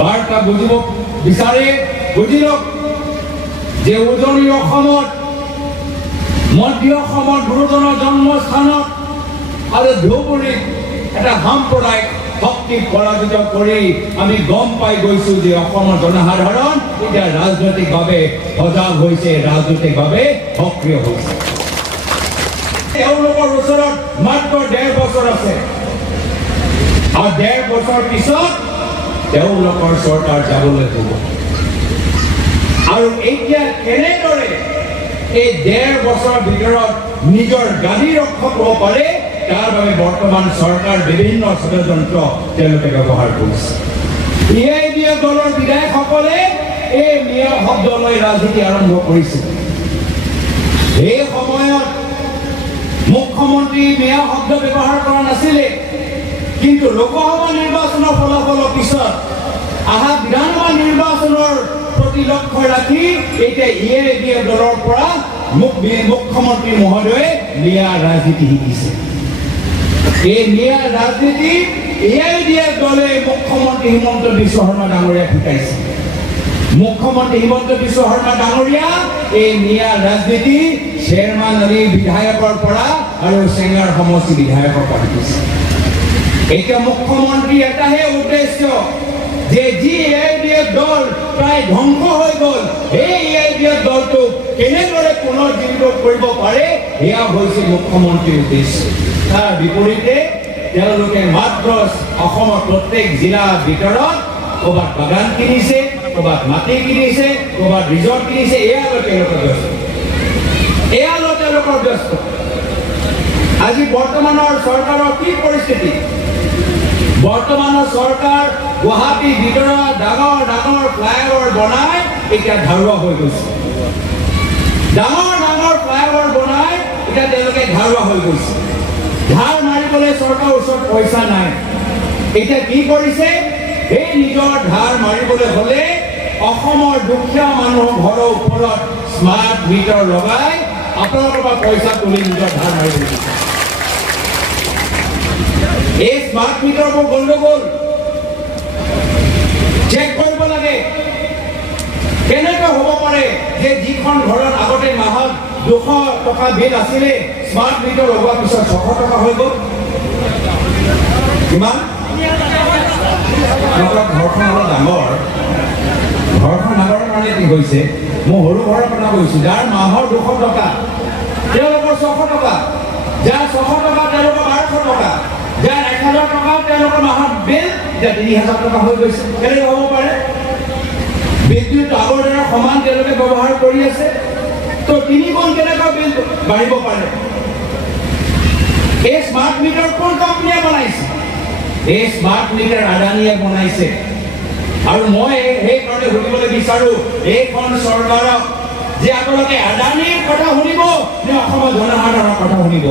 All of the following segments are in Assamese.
বাৰ্তা বুজিব বিচাৰে বুজি লওক যে উজনি অসমত মধ্য অসমত গুৰুজনৰ জন্মস্থানত আৰু ধুবুৰীত এটা সাম্প্ৰদায়িক শক্তি পৰাজিত কৰি আমি গম পাই গৈছো যে অসমৰ জনসাধাৰণ এতিয়া ৰাজনৈতিকভাৱে সজাগ হৈছে, ৰাজনৈতিকভাৱে সক্ৰিয় হৈছে। তেওঁলোকৰ ওচৰত মাত্ৰ ১.৫ বছৰ আছে আৰু ১.৫ বছৰ পিছত তেওঁলোকৰ চৰকাৰ যাবলৈ হ'ব। আৰু এতিয়া কেনেদৰে এই ১.৫ বছৰৰ ভিতৰত নিজৰ গাদী ৰক্ষা কৰিব পাৰে তাৰ বাবে বৰ্তমান চৰকাৰ বিভিন্ন ষড়যন্ত্ৰ তেওঁলোকে ব্যৱহাৰ কৰিছে। EIDF দলৰ বিধায়কসকলে এই মিয়া শব্দ লৈ ৰাজনীতি আৰম্ভ কৰিছে। এই সময়ত মুখ্যমন্ত্ৰী মিয়া শব্দ ব্যৱহাৰ কৰা নাছিলে, কিন্তু লোকসভা নিৰ্বাচনৰ ফলাফলৰ পিছত অহা বিধানসভা নিৰ্বাচনৰ প্ৰতি লক্ষ্য ৰাখি এতিয়া EIDF দলৰ পৰা মুখ্যমন্ত্ৰী মহোদয়ে মিয়া ৰাজনীতি শিকিছে। এই মিয়া ৰাজনীতি EIDF দলে মুখ্যমন্ত্ৰী হিমন্ত বিশ্ব শৰ্মা ডাঙৰীয়াক শিকাইছে। মুখ্যমন্ত্ৰী হিমন্ত বিশ্ব শৰ্মা ডাঙৰীয়া এই মিয়া ৰাজনীতি শ্বেৰমান আলী বিধায়কৰ পৰা আৰু চেঙাৰ সমষ্টি বিধায়কৰ পৰা শিকিছে। এতিয়া মুখ্যমন্ত্ৰী এটাহে উদ্দেশ্য যে যি EIDF দল প্ৰায় ধ্বংস হৈ গ'ল, এই EIDF দলটোক কেনেদৰে পুনৰ জীৱিত কৰিব পাৰে এয়া হৈছে মুখ্যমন্ত্ৰীৰ উদ্দেশ্য। তাৰ বিপৰীতে তেওঁলোকে মাত্ৰ অসমৰ প্ৰত্যেক জিলাৰ ভিতৰত ক'ৰবাত বাগান কিনিছে, ক'ৰবাত মাটি কিনিছে, ক'ৰবাত ৰিজৰ্ট কিনিছে, এয়ালৈ তেওঁলোকৰ ব্যস্ত। আজি বৰ্তমানৰ চৰকাৰৰ কি পৰিস্থিতি? বৰ্তমানৰ চৰকাৰ গুৱাহাটীৰ ভিতৰত ডাঙৰ ডাঙৰ ফ্লাইঅভাৰ বনাই এতিয়া ধাৰুৱা হৈ গৈছে। ডাঙৰ ডাঙৰ ফ্লাইঅভাৰ বনাই এতিয়া তেওঁলোকে ধাৰুৱা হৈ গৈছে। ধাৰ মাৰিবলৈ চৰকাৰৰ ওচৰত পইচা নাই। এতিয়া কি কৰিছে? এই নিজৰ ধাৰ মাৰিবলৈ হ'লে অসমৰ দুখীয়া মানুহৰ ঘৰৰ ওপৰত স্মাৰ্ট মিটাৰ লগাই আপোনালোকৰ পৰা পইচা তুলি নিজৰ ধাৰ মাৰিব দিছে। এই স্মাৰ্ট মিটাৰবোৰ গণ্ডগোল, চেক কৰিব লাগে। কেনেকৈ হ'ব পাৰে যে যিখন ঘৰত আগতে মাহত ২০০ টকা বিল আছিলে, স্মাৰ্ট মিটাৰ লগোৱাৰ পিছত ৬০০ টকা হৈ গ'ল? কিমান? ঘৰখন অলপ ডাঙৰ, ঘৰখন ডাঙৰৰ কাৰণে কি হৈছে? মই সৰু ঘৰৰ কথা কৈছোঁ, যাৰ মাহৰ ২০০ টকা তেওঁলোকৰ ৬০০ টকা, যাৰ ৬০০ টকা তেওঁলোকৰ ১২০০ টকা, যাৰ ১,০০০ টকা তেওঁলোকৰ মাহত বিল এতিয়া ৩,০০০ টকা হৈ গৈছে। কেনেকৈ হ'ব পাৰে? বিদ্যুৎ আগৰ দৰে সমান তেওঁলোকে ব্যৱহাৰ কৰি আছে, তো ৩ গুণ কেনেকৈ বিল বাঢ়িব পাৰে? এই স্মাৰ্ট মিটাৰ কোন কোম্পানীয়ে বনাইছে? এই স্মাৰ্ট মিটাৰ আদানীয়ে বনাইছে। আৰু মই সেইকাৰণে সুধিবলৈ বিচাৰো এইখন চৰকাৰক যে আপোনালোকে আদানীৰ কথা শুনিব নে অসমৰ জনসাধাৰণৰ কথা শুনিব?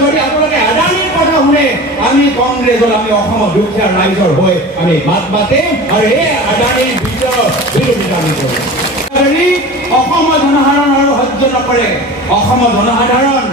যদি আপোনালোকে আদানীৰ কথা শুনে, আমি কংগ্ৰেছৰ আমি অসমৰ দুখীয়া ৰাইজৰ হৈ আমি মাত মাতিম আৰু এই আদানীৰ বিৰোধিতা আমি কৰিম। অসমৰ জনসাধাৰণ আৰু সহ্য নকৰে। অসমৰ জনসাধাৰণ